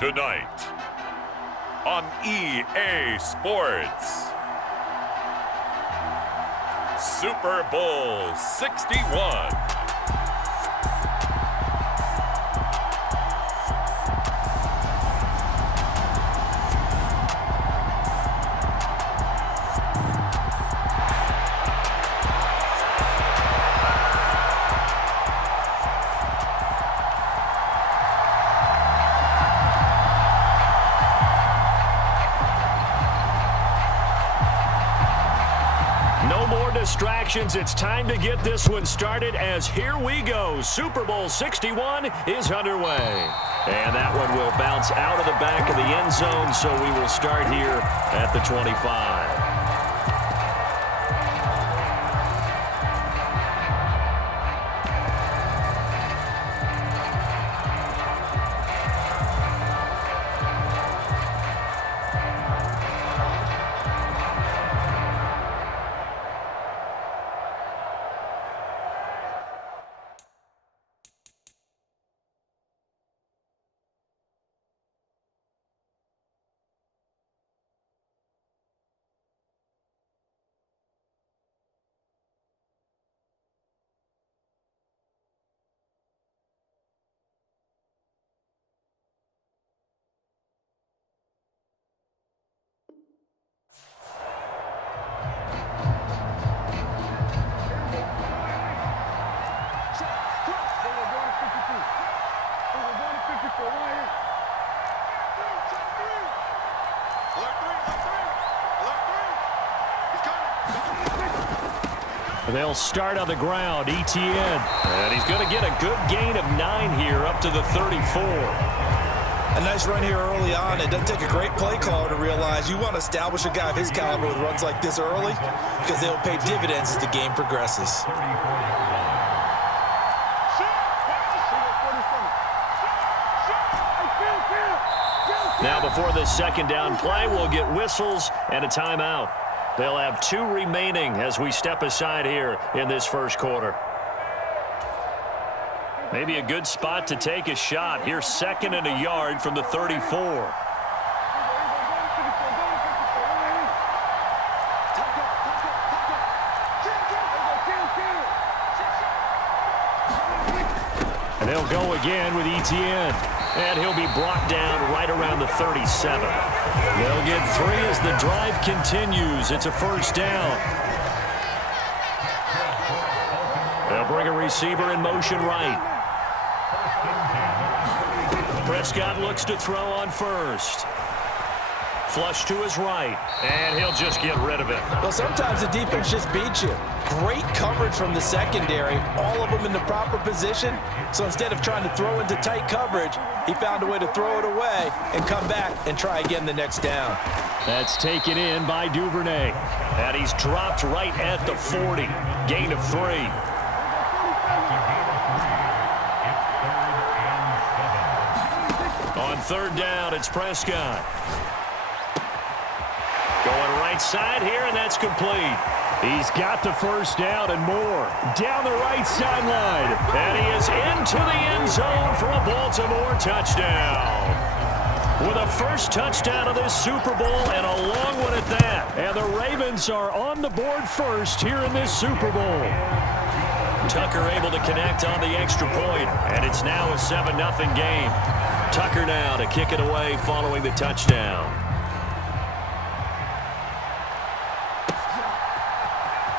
Tonight on EA Sports, Super Bowl 61. Distractions. It's time to get this one started as here we go. Super Bowl 61 is underway. And that one will bounce out of the back of the end zone, so we will start here at the 25. They'll start on the ground. ETN. And he's going to get a good gain of 9 here up to the 34. A nice run here early on. It doesn't take a great play caller to realize you want to establish a guy of his caliber with runs like this early because they'll pay dividends as the game progresses. Now before this second down play, we'll get whistles and a timeout. They'll have 2 remaining as we step aside here in this first quarter. Maybe a good spot to take a shot. Here's 2nd and a yard from the 34. And they'll go again with ETN. And he'll be brought down right around the 37. They'll get 3 as the drive continues. It's a first down. They'll bring a receiver in motion right. Prescott looks to throw on first. Flush to his right, and he'll just get rid of it. Well, sometimes the defense just beats you. Great coverage from the secondary, all of them in the proper position. So instead of trying to throw into tight coverage, he found a way to throw it away and come back and try again the next down. That's taken in by Duvernay. And he's dropped right at the 40. Gain of 3. On third down, it's Prescott. Going right side here, and that's complete. He's got the first down and more. Down the right sideline. And he is into the end zone for a Baltimore touchdown. With a first touchdown of this Super Bowl and a long one at that. And the Ravens are on the board first here in this Super Bowl. Tucker able to connect on the extra point, and it's now a 7-0 game. Tucker now to kick it away following the touchdown.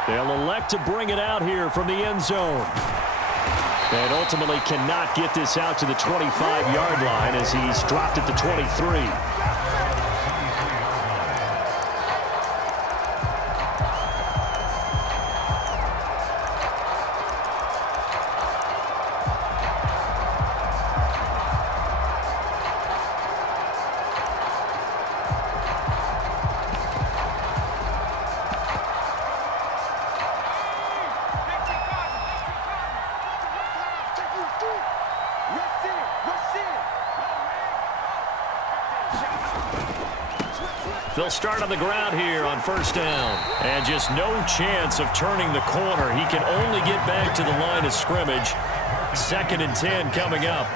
They'll elect to bring it out here from the end zone. And ultimately cannot get this out to the 25-yard line as he's dropped at the 23. They'll start on the ground here on first down. And just no chance of turning the corner. He can only get back to the line of scrimmage. 2nd and 10 coming up.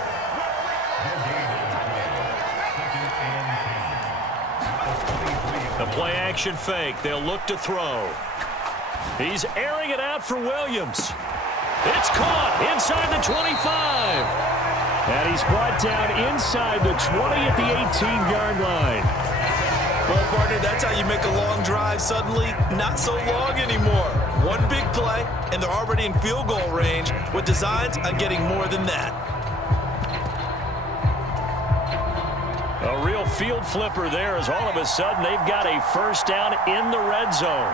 Play action fake. They'll look to throw. He's airing it out for Williams. It's caught inside the 25. And he's brought down inside the 20 at the 18-yard line. Well, partner, that's how you make a long drive suddenly not so long anymore. One big play, and they're already in field goal range with designs on getting more than that. A real field flipper there as all of a sudden they've got a first down in the red zone.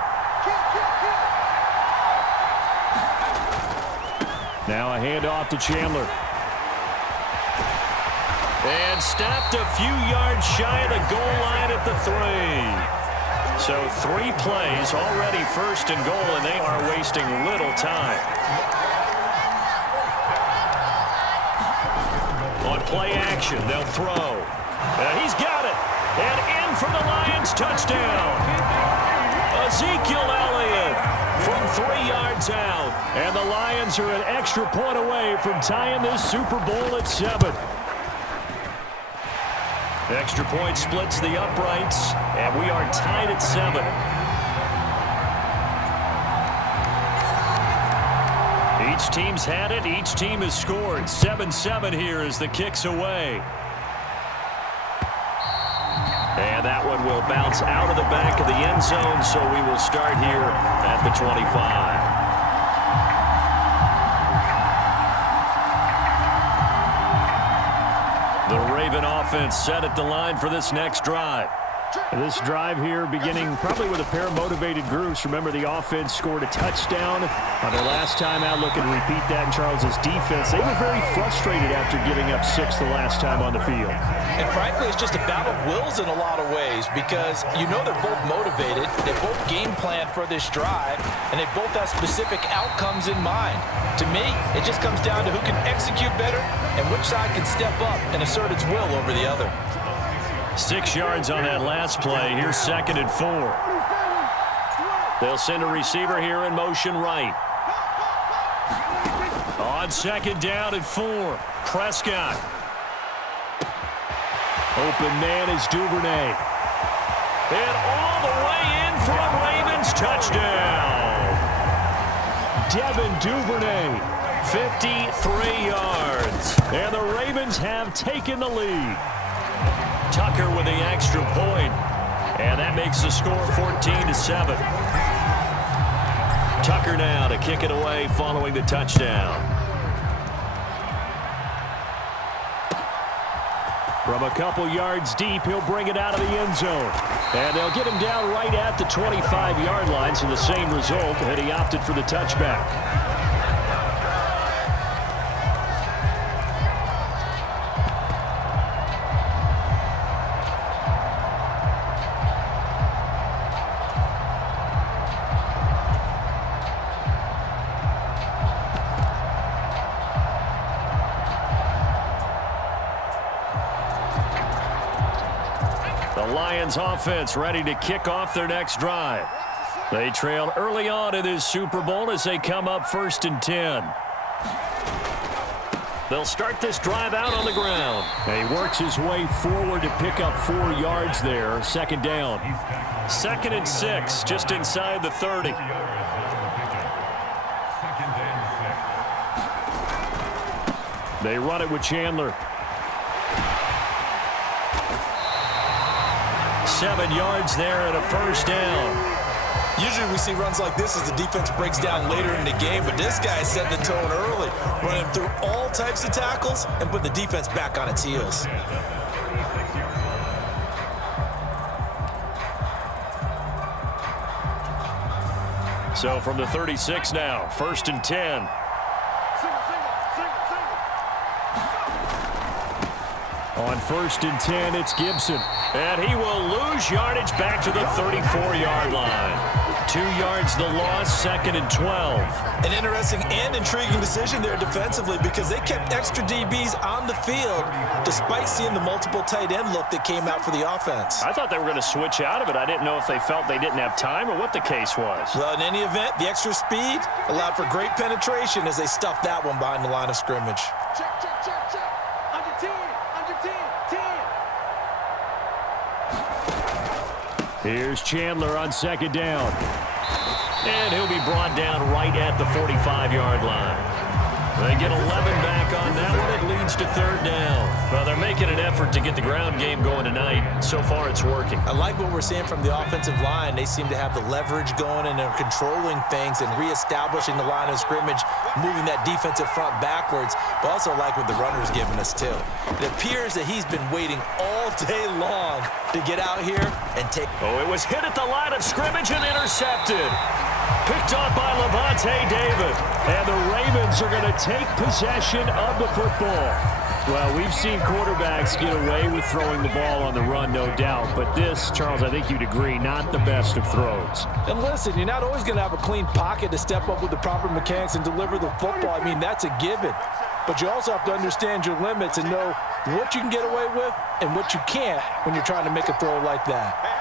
Now a handoff to Chandler. And stopped a few yards shy of the goal line at the 3. So 3 plays already first and goal, and they are wasting little time. On play action, they'll throw. And he's got it. And in for the Lions touchdown. Ezekiel Elliott from 3 yards out. And the Lions are an extra point away from tying this Super Bowl at 7. The extra point splits the uprights, and we are tied at 7. Each team's had it. Each team has scored. 7-7 here as the kick's away. And that one will bounce out of the back of the end zone, so we will start here at the 25. The Raven offense set at the line for this next drive. This drive here beginning probably with a pair of motivated groups. Remember, the offense scored a touchdown on their last time out. Looking to repeat that in Charles's defense. They were very frustrated after giving up 6 the last time on the field. And frankly, it's just a battle of wills in a lot of ways because you know they're both motivated. They both game plan for this drive, and they both have specific outcomes in mind. To me, it just comes down to who can execute better and which side can step up and assert its will over the other. 6 yards on that last play. Here's 2nd and 4. They'll send a receiver here in motion right. On 2nd down and 4. Prescott. Open man is Duvernay. And all the way in for a Ravens touchdown. Devin Duvernay, 53 yards. And the Ravens have taken the lead. Tucker with the extra point, and that makes the score 14-7. Tucker now to kick it away following the touchdown. From a couple yards deep, he'll bring it out of the end zone. And they'll get him down right at the 25-yard line, so the same result, and he opted for the touchback. Lions offense ready to kick off their next drive. They trail early on in this Super Bowl as they come up 1st and 10. They'll start this drive out on the ground. And he works his way forward to pick up 4 yards there. 2nd down. 2nd and 6, just inside the 30. They run it with Chandler. 7 yards there and a first down. Usually we see runs like this as the defense breaks down later in the game, but this guy is setting the tone early, running through all types of tackles and putting the defense back on its heels. So from the 36 now, 1st and 10. On 1st and 10, it's Gibson. And he will lose yardage back to the 34-yard line. 2 yards the loss, 2nd and 12. An interesting and intriguing decision there defensively because they kept extra DBs on the field despite seeing the multiple tight end look that came out for the offense. I thought they were going to switch out of it. I didn't know if they felt they didn't have time or what the case was. Well, in any event, the extra speed allowed for great penetration as they stuffed that one behind the line of scrimmage. Check. Under 10. Here's Chandler on second down. And he'll be brought down right at the 45-yard line. They get 11 back on that one. It leads to third down. Well, they're making an effort to get the ground game going tonight. So far, it's working. I like what we're seeing from the offensive line. They seem to have the leverage going, and they're controlling things and reestablishing the line of scrimmage, moving that defensive front backwards. But also like what the runner's giving us, too. It appears that he's been waiting all day long to get out here and take. Oh, it was hit at the line of scrimmage and intercepted. Picked off by Levante David. And the Ravens are going to take possession of the football. Well, we've seen quarterbacks get away with throwing the ball on the run, no doubt. But this, Charles, I think you'd agree, not the best of throws. And listen, you're not always going to have a clean pocket to step up with the proper mechanics and deliver the football. I mean, that's a given. But you also have to understand your limits and know what you can get away with and what you can't when you're trying to make a throw like that.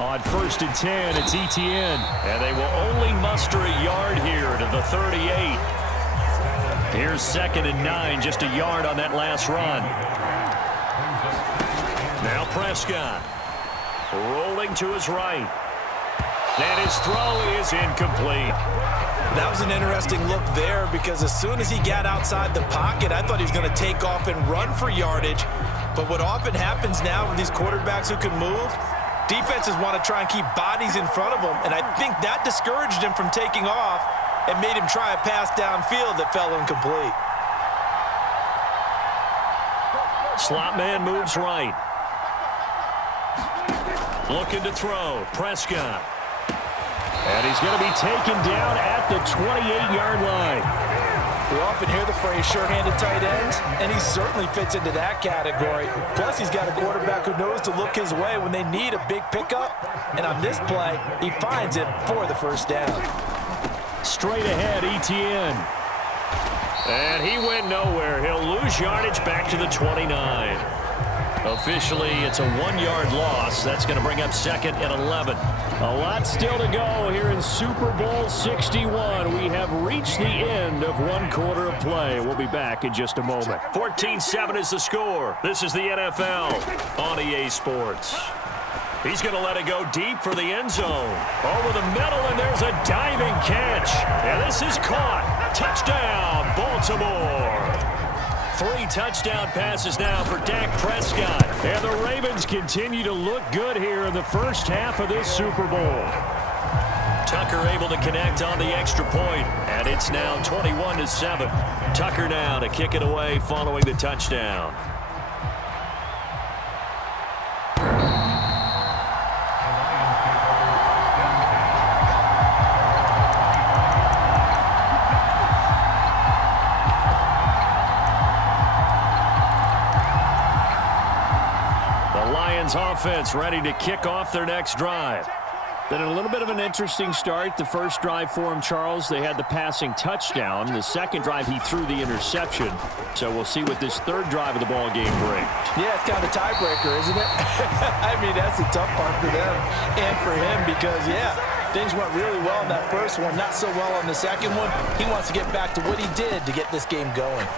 On 1st and 10, it's Etienne. And they will only muster a yard here to the 38. Here's 2nd and 9, just a yard on that last run. Now Prescott. Rolling to his right. And his throw is incomplete. That was an interesting look there because as soon as he got outside the pocket, I thought he was going to take off and run for yardage. But what often happens now with these quarterbacks who can move, defenses want to try and keep bodies in front of them, and I think that discouraged him from taking off and made him try a pass downfield that fell incomplete. Slot man moves right. Looking to throw. Prescott. And he's going to be taken down at the 28-yard line. We often hear the phrase sure-handed tight ends, and he certainly fits into that category. Plus, he's got a quarterback who knows to look his way when they need a big pickup. And on this play, he finds it for the first down. Straight ahead, Etienne. And he went nowhere. He'll lose yardage back to the 29. Officially, it's a 1-yard loss. That's going to bring up 2nd and 11. A lot still to go here in Super Bowl 61. We have reached the end of 1 quarter of play. We'll be back in just a moment. 14-7 is the score. This is the NFL on EA Sports. He's going to let it go deep for the end zone. Over the middle, and there's a diving catch. And this is caught. Touchdown, Baltimore. 3 touchdown passes now for Dak Prescott. And the Ravens continue to look good here in the first half of this Super Bowl. Tucker able to connect on the extra point, and it's now 21-7. Tucker now to kick it away following the touchdown. Offense ready to kick off their next drive. Been a little bit of an interesting start. The first drive for him, Charles, they had the passing touchdown. The second drive, he threw the interception. So we'll see what this third drive of the ball game brings. Yeah, it's kind of a tiebreaker, isn't it? I mean, that's the tough part for them and for him because, yeah, things went really well in that first one, not so well on the second one. He wants to get back to what he did to get this game going.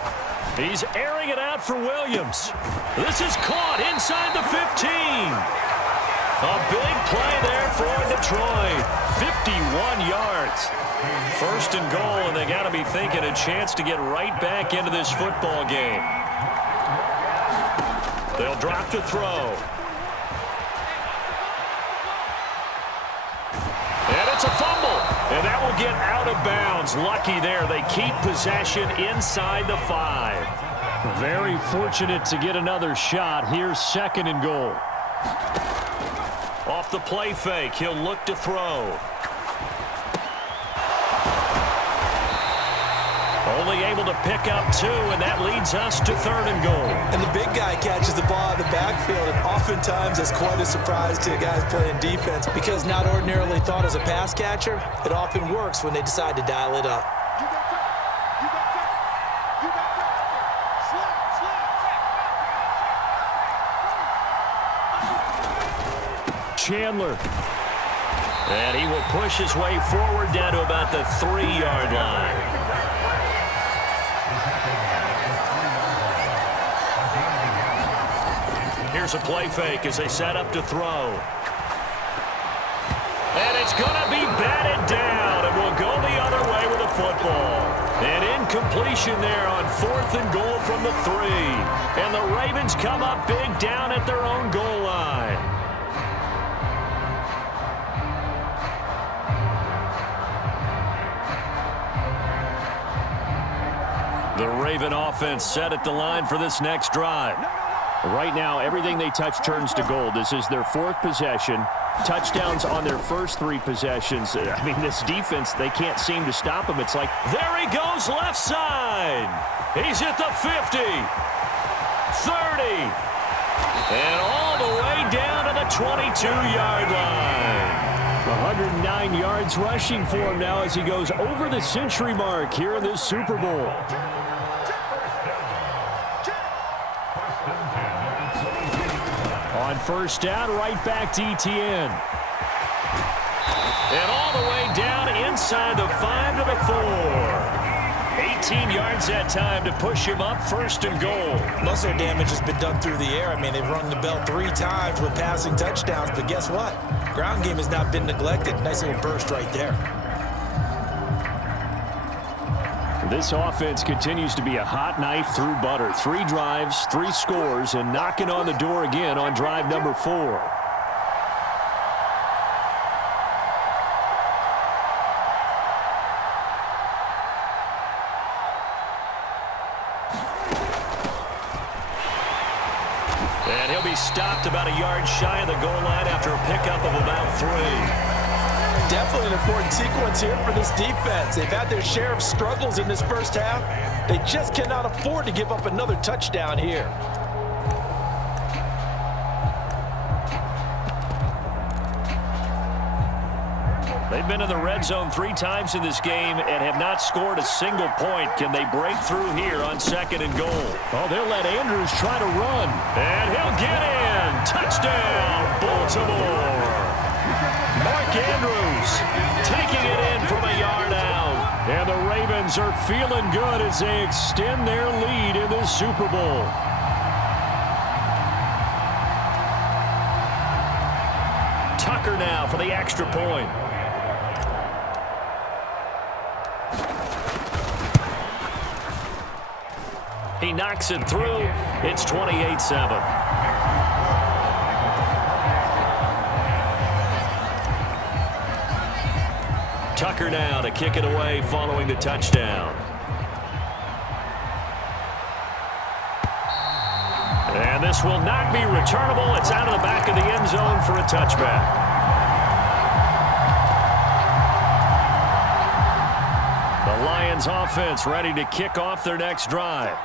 He's airing it out for Williams. This is caught inside the 15. A big play there for Detroit. 51 yards. 1st and goal, and they got to be thinking a chance to get right back into this football game. They'll drop to throw. And it's a fumble. And that will get out of bounds. Lucky there. They keep possession inside the 5. Very fortunate to get another shot. Here's 2nd and goal. Off the play fake, he'll look to throw. Only able to pick up 2, and that leads us to 3rd and goal. And the big guy catches the ball in the backfield, and oftentimes that's quite a surprise to the guys playing defense because not ordinarily thought as a pass catcher, it often works when they decide to dial it up. Chandler. And he will push his way forward down to about the 3-yard line. Here's a play fake as they set up to throw. And it's going to be batted down, and will go the other way with the football. An incompletion there on 4th and goal from the 3. And the Ravens come up big down at their own goal line. The Raven offense set at the line for this next drive. Right now, everything they touch turns to gold. This is their 4th possession. Touchdowns on their first 3 possessions. I mean, this defense, they can't seem to stop him. It's like, there he goes left side. He's at the 50, 30, and all the way down to the 22-yard line. 109 yards rushing for him now as he goes over the century mark here in this Super Bowl. On first down, right back to Etienne. And all the way down inside the 5 to the 4. 18 yards that time to push him up 1st and goal. Most of their damage has been done through the air. I mean, they've rung the bell 3 times with passing touchdowns, but guess what? Ground game has not been neglected. Nice little burst right there. This offense continues to be a hot knife through butter. 3 drives, 3 scores, and knocking on the door again on drive number 4. And he'll be stopped about a yard shy of the goal line after a pickup of about 3. Definitely an important sequence here for this defense. They've had their share of struggles in this first half. They just cannot afford to give up another touchdown here. They've been in the red zone 3 times in this game and have not scored a single point. Can they break through here on 2nd and goal? Oh, they'll let Andrews try to run. And he'll get in. Touchdown, Baltimore. Mark Andrews taking it in from a yard out. And the Ravens are feeling good as they extend their lead in this Super Bowl. Tucker now for the extra point. He knocks it through. It's 28-7. Tucker now to kick it away following the touchdown. And this will not be returnable. It's out of the back of the end zone for a touchback. The Lions offense ready to kick off their next drive.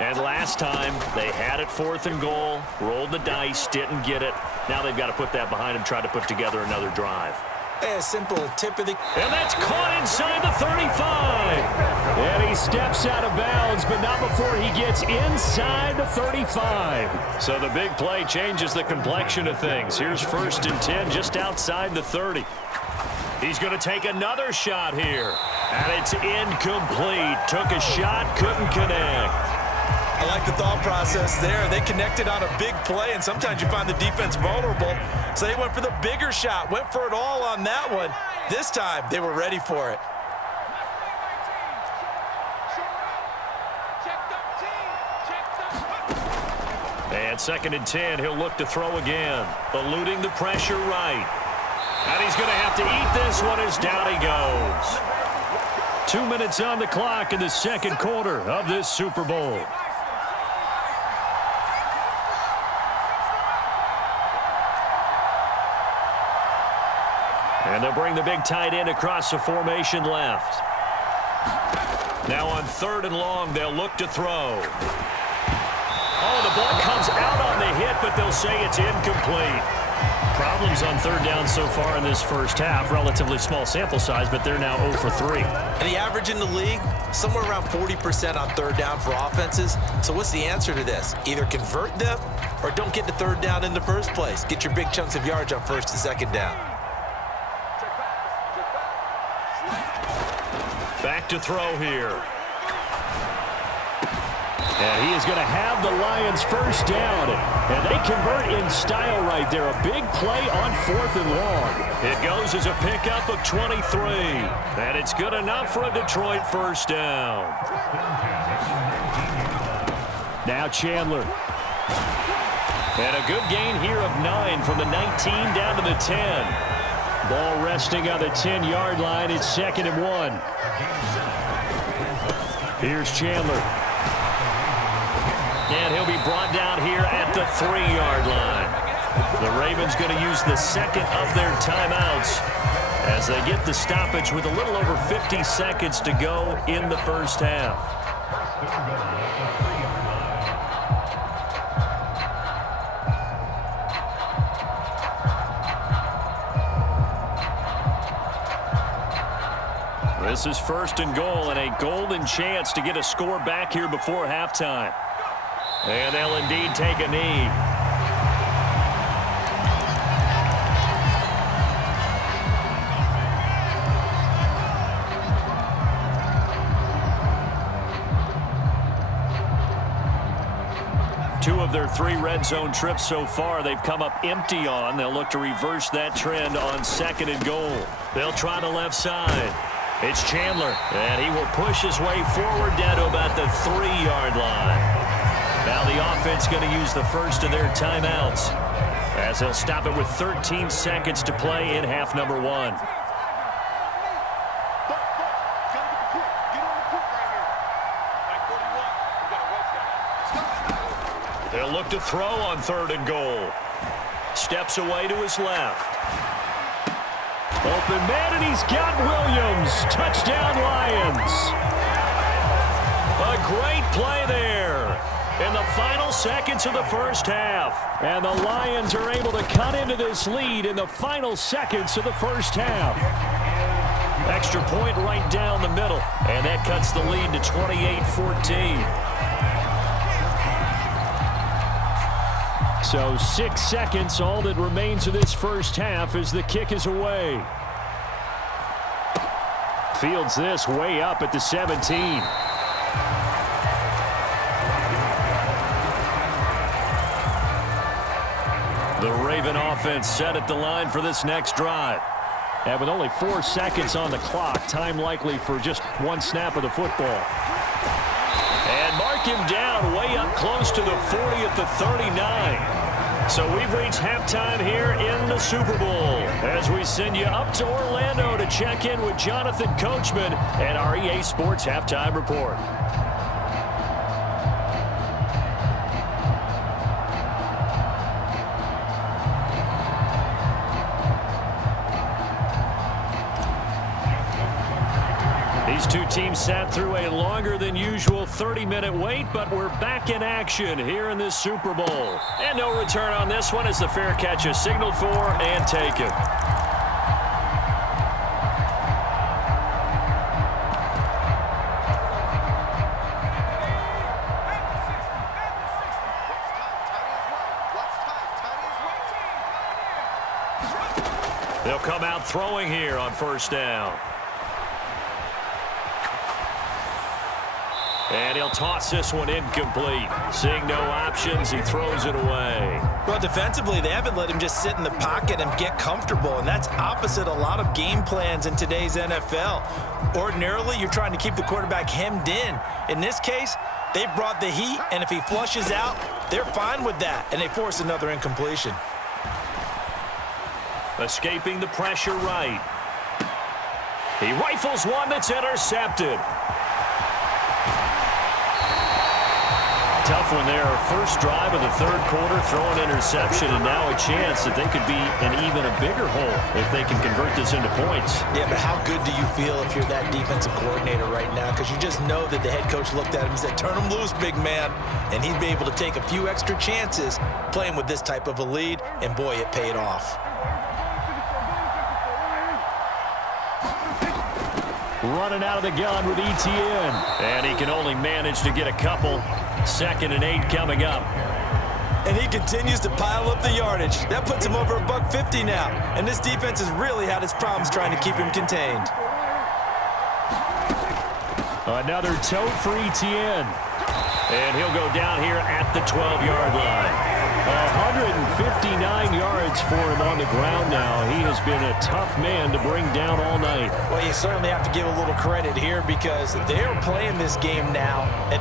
And last time, they had it 4th and goal, rolled the dice, didn't get it. Now they've got to put that behind them, try to put together another drive. A simple tip of the... And that's caught inside the 35. And he steps out of bounds, but not before he gets inside the 35. So the big play changes the complexion of things. Here's 1st and 10 just outside the 30. He's going to take another shot here. And it's incomplete. Took a shot, couldn't connect. I like the thought process there. They connected on a big play, and sometimes you find the defense vulnerable. So they went for the bigger shot, went for it all on that one. This time, they were ready for it. And 2nd and 10, he'll look to throw again. Eluding the pressure right. And he's going to have to eat this one as down he goes. 2 minutes on the clock in the 2nd quarter of this Super Bowl. And they'll bring the big tight end across the formation left. Now on 3rd and long, they'll look to throw. Oh, the ball comes out on the hit, but they'll say it's incomplete. Problems on 3rd down so far in this first half. Relatively small sample size, but they're now 0 for 3. And the average in the league, somewhere around 40% on 3rd down for offenses. So what's the answer to this? Either convert them or don't get to 3rd down in the first place. Get your big chunks of yards on 1st and 2nd down. look to throw here. And he is going to have the Lions first down. And they convert in style right there. A big play on 4th and long. It goes as a pickup of 23. And it's good enough for a Detroit first down. Now Chandler. And a good gain here of 9 from the 19 down to the 10. Ball resting on the 10-yard line. It's 2nd and 1. Here's Chandler. And he'll be brought down here at the 3-yard line. The Ravens going to use the second of their timeouts as they get the stoppage with a little over 50 seconds to go in the first half. This is 1st and goal and a golden chance to get a score back here before halftime. And they'll indeed take a knee. Two of their 3 red zone trips so far they've come up empty on. They'll look to reverse that trend on 2nd and goal. They'll try the left side. It's Chandler, and he will push his way forward down to about the 3-yard line. Now the offense going to use the first of their timeouts as they'll stop it with 13 seconds to play in half number 1. They'll look to throw on 3rd and goal. Steps away to his left. Open man, and he's got Williams. Touchdown, Lions. A great play there in the final seconds of the first half. And the Lions are able to cut into this lead in the final seconds of the first half. Extra point right down the middle, and that cuts the lead to 28-14. So 6 seconds, all that remains of this first half as the kick is away. Fields this way up at the 17. The Raven offense set at the line for this next drive. And with only 4 seconds on the clock, time likely for just 1 snap of the football. And mark him down way up close to the 40 at the 39. So we've reached halftime here in the Super Bowl as we send you up to Orlando to check in with Jonathan Coachman and our EA Sports Halftime Report. These two teams sat through a longer than usual 30-minute wait, but we're back in action here in this Super Bowl. And no return on this one as the fair catch is signaled for and taken. They'll come out throwing here on first down. And he'll toss this one incomplete. Seeing no options, he throws it away. Well, defensively, they haven't let him just sit in the pocket and get comfortable, and that's opposite a lot of game plans in today's NFL. Ordinarily, you're trying to keep the quarterback hemmed in. In this case, they brought the heat, and if he flushes out, they're fine with that, and they force another incompletion. Escaping the pressure right. He rifles one that's intercepted. Tough one there. First drive of the third quarter, throw an interception, and now a chance that they could be in even a bigger hole if they can convert this into points. Yeah, but how good do you feel if you're that defensive coordinator right now? Because you just know that the head coach looked at him and said, turn him loose, big man. And he'd be able to take a few extra chances playing with this type of a lead, and boy, it paid off. Running out of the gun with ETN. And he can only manage to get a couple. 2nd and 8 coming up. And he continues to pile up the yardage. That puts him over $150 now. And this defense has really had its problems trying to keep him contained. Another tote for ETN. And he'll go down here at the 12-yard line. 159 yards for him on the ground now. He has been a tough man to bring down all night. Well, you certainly have to give a little credit here because they're playing this game now at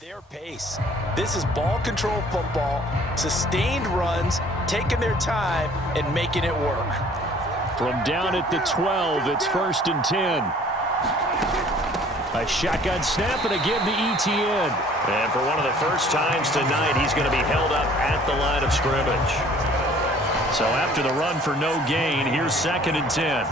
their pace. This is ball control football, sustained runs, taking their time and making it work. From down at the 12, it's 1st and 10. A shotgun snap and a give to ETN. And for one of the first times tonight, he's going to be held up at the line of scrimmage. So after the run for no gain, here's 2nd and 10.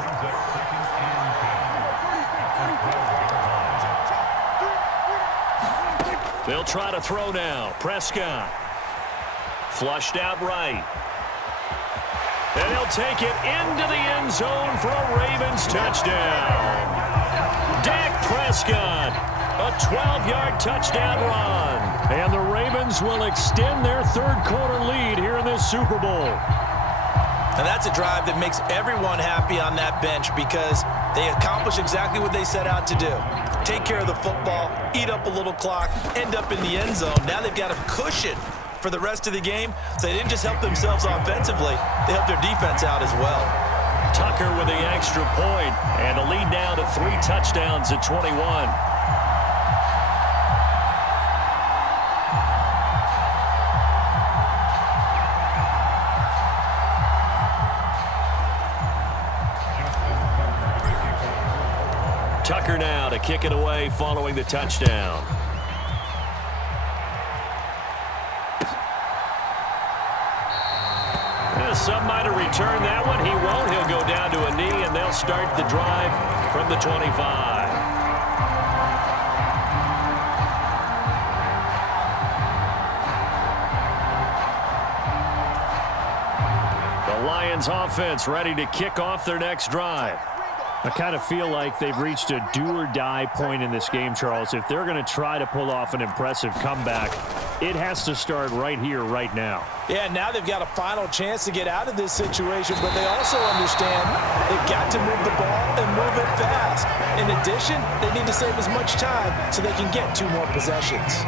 They'll try to throw now. Prescott. Flushed out right. And they'll take it into the end zone for a Ravens touchdown. Dak Prescott, a 12-yard touchdown run. And the Ravens will extend their third-quarter lead here in this Super Bowl. And that's a drive that makes everyone happy on that bench because they accomplish exactly what they set out to do. Take care of the football, eat up a little clock, end up in the end zone. Now they've got a cushion for the rest of the game. So they didn't just help themselves offensively, they helped their defense out as well. Tucker with the extra point, and the lead now to 3 touchdowns at 21. Tucker now to kick it away following the touchdown. Some might have returned that one. He won't. He'll go down to a knee, and they'll start the drive from the 25. The Lions offense ready to kick off their next drive. I kind of feel like they've reached a do-or-die point in this game, Charles. If they're going to try to pull off an impressive comeback, it has to start right here, right now. Yeah, now they've got a final chance to get out of this situation, but they also understand they've got to move the ball and move it fast. In addition, they need to save as much time so they can get 2 more possessions.